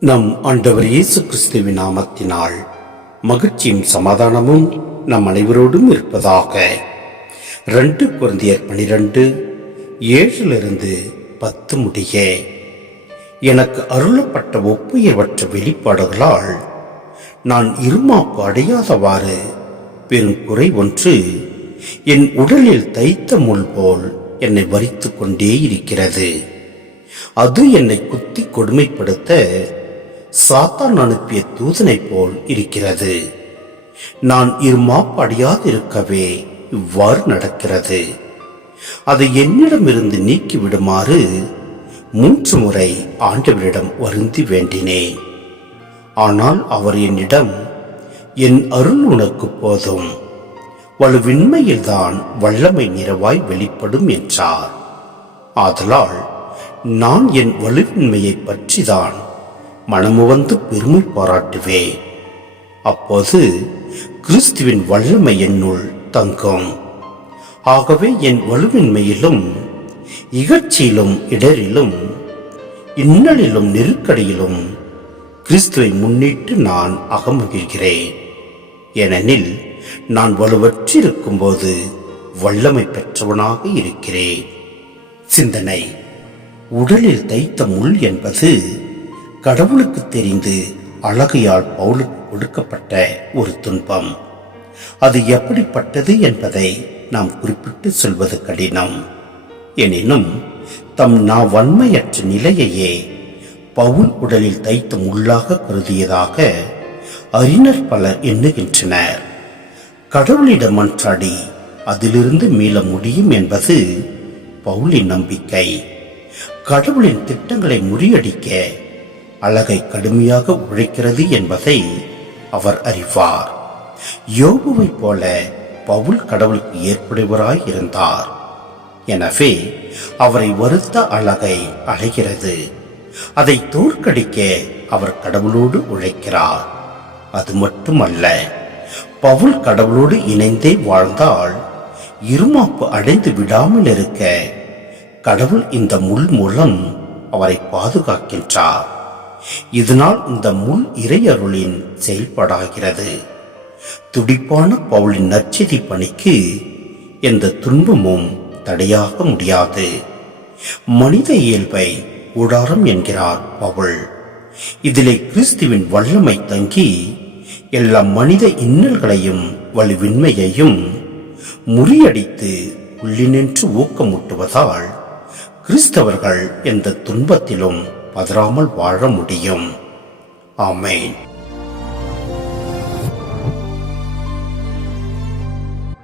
நம் ஆண்டவர் இயேசு கிறிஸ்துவின் நாமத்தினால் மகிழ்ச்சியும் சமாதானமும் நம் அனைவரோடும் இருப்பதாக. ரெண்டு குழந்தையர் பனிரெண்டு ஏழிலிருந்து பத்து முடிய. எனக்கு அருளப்பட்ட ஒப்புயர்வற்ற வெளிப்பாடுகளால் நான் இருமாப்பு அடையாதவாறு பெரும் குறை ஒன்று என் உடலில் தைத்த முள் போல் என்னை வரித்து கொண்டே இருக்கிறது. அது என்னை குத்தி கொடுமைப்படுத்த சாத்தான் அனுப்பிய தூதனைப் போல் இருக்கிறது. நான் இருமாப்படியாதிருக்கவே இவ்வாறு நடக்கிறது. அதை என்னிடமிருந்து நீக்கிவிடுமாறு மூன்று முறை ஆண்டவரிடம் வருந்தி வேண்டினேன். ஆனால் அவர் என்னிடம் என் அருள் உனக்கு போதும். வலுவின்மையில்தான் வல்லமை நிறவாய் வெளிப்படும் என்றார். ஆதலால் நான் என் வலுவின்மையை பற்றிதான் மனமுவந்து பெருமை பாராட்டுவேன் அப்போது கிறிஸ்துவின் வல்லமை என்னுள் தங்கும். ஆகவே என் வலுவின்மையிலும் இகழ்ச்சியிலும் இடரிலும் இன்னலிலும் நெருக்கடியிலும் கிறிஸ்துவை முன்னிட்டு நான் அகமகிழ்கிறேன். ஏனெனில் நான் வலுவற்றிருக்கும் போது வல்லமை பெற்றவனாக இருக்கிறேன். சிந்தனை. உடலில் தைத்த முள் என்பது கடவுளுக்கு தெரிந்து அழகையால் பவுலுக்கு கொடுக்கப்பட்ட ஒரு துன்பம். அது எப்படிப்பட்டது என்பதை நாம் குறிப்பிட்டு சொல்வது கடினம். எனினும் தம் நா வன்மையற்ற நிலையையே பவுல் உடலில் தைத்த முள்ளாக கருதியதாக அறிஞர் பலர் எண்ணுகின்றனர். கடவுளிடம் மன்றாடி அதிலிருந்து மீள முடியும் என்பது பவுலின் நம்பிக்கை. கடவுளின் திட்டங்களை முறியடிக்க அழகை கடுமையாக உழைக்கிறது என்பதை அவர் அறிவார். யோபுவைப் போல பவுல் கடவுளுக்கு ஏற்புடையவராய் இருந்தார். எனவே அவரை வருத்த அழகை அழைகிறது அதை தோற்கடிக்க அவர் கடவுளோடு உழைக்கிறார். அது மட்டுமல்ல பவுல் கடவுளோடு இணைந்தே வாழ்ந்தால் இருமாப்பு அடைந்து விடாமல் இருக்க கடவுள் இந்த முள் மூலம் அவரை பாதுகாக்கின்றார். இதனால் இந்த முள் இறையருளின் செயல்பாடாகிறது. துடிப்பான பவுலின் நற்செய்தி பணிக்கு எந்த துன்பமும் தடையாக முடியாது. மனித இயல்பை கூடாரம் என்கிறார் பவுல். இதிலே கிறிஸ்துவின் வல்லமை தங்கி எல்லா மனித இன்னல்களையும் வலுவின்மையையும் முறியடித்து உள்ளினின்று ஊக்கமூட்டுவதால் கிறிஸ்தவர்கள் எந்த துன்பத்திலும் பதறாமல் வாழ முடியும். ஆமேன்.